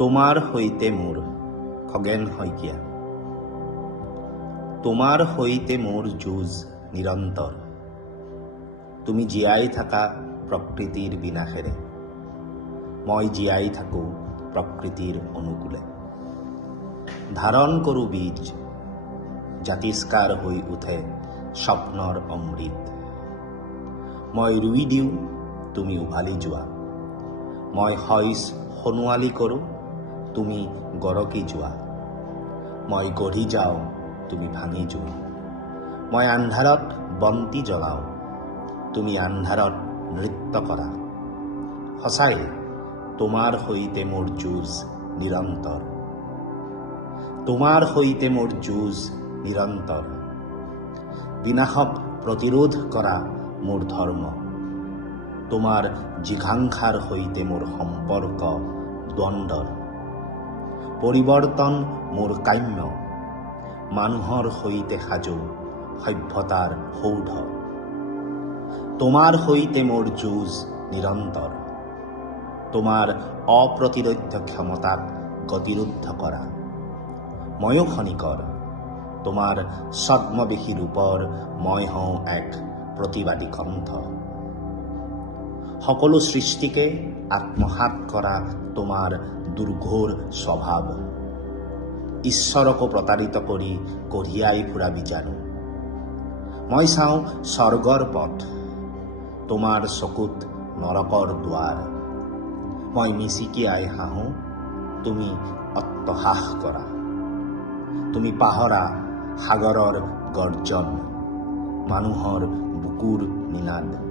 তোমাৰ সৈতে মোৰ খগেন শইকীয়া। তোমাৰ সৈতে মোৰ যুঁজ নিৰন্তৰ। তুমি জীয়াই থাকা প্ৰকৃতিৰ বিনাশেৰে, মই জীয়াই থাকোঁ প্ৰকৃতিৰ অনুকূলে। ধাৰণ কৰোঁ বীজ, জাতিষ্কাৰ হৈ উঠে স্বপ্নৰ অমৃত। মই ৰুই দিওঁ, তুমি উভালি যোৱা। মই শইচ সোণোৱালী কৰোঁ, তুমি গৰকি যোৱা। মই গঢ়ি যাওঁ, তুমি ভাঙি যোৱা। মই আন্ধাৰত বন্তি জ্বলাওঁ, তুমি আন্ধাৰত নৃত্য কৰা। সঁচাই তোমাৰ সৈতে মোৰ যুঁজ নিৰন্তৰ। তোমাৰ সৈতে মোৰ যুঁজ নিৰন্তৰ। বিনাশক প্ৰতিৰোধ কৰা মোৰ ধৰ্ম। তোমাৰ জিঘাংসাৰ সৈতে মোৰ সম্পৰ্ক দ্বন্দ্বৰ। পৰিৱৰ্তন মোৰ কাম্য, মানুহৰ সৈতে সাজো সভ্যতাৰ সৌধ। তোমাৰ সৈতে মোৰ যুঁজ নিৰন্তৰ। তোমাৰ অপ্ৰতিৰোধ্য ক্ষমতাক গতিৰোধ কৰা। ময়ো খনিকৰ, তোমাৰ ছদ্মবেশী ৰূপৰ মই হওঁ এক প্ৰতিবাদী কণ্ঠ। সকলো সৃষ্টিকে আত্মসাৎ কৰা তোমাৰ দুৰ্ঘোৰ স্বভাৱ। ঈশ্বৰকো প্ৰতাৰিত কৰি কঢ়িয়াই ফুৰা বীজাণু। মই চাওঁ স্বৰ্গৰ পথ, তোমাৰ চকুত নৰকৰ দুৱাৰ। মই মিচিকিয়াই হাঁহো, তুমি অট্টহাস কৰা। তুমি পাহৰা সাগৰৰ গৰ্জন, মানুহৰ বুকুৰ নিনাদ।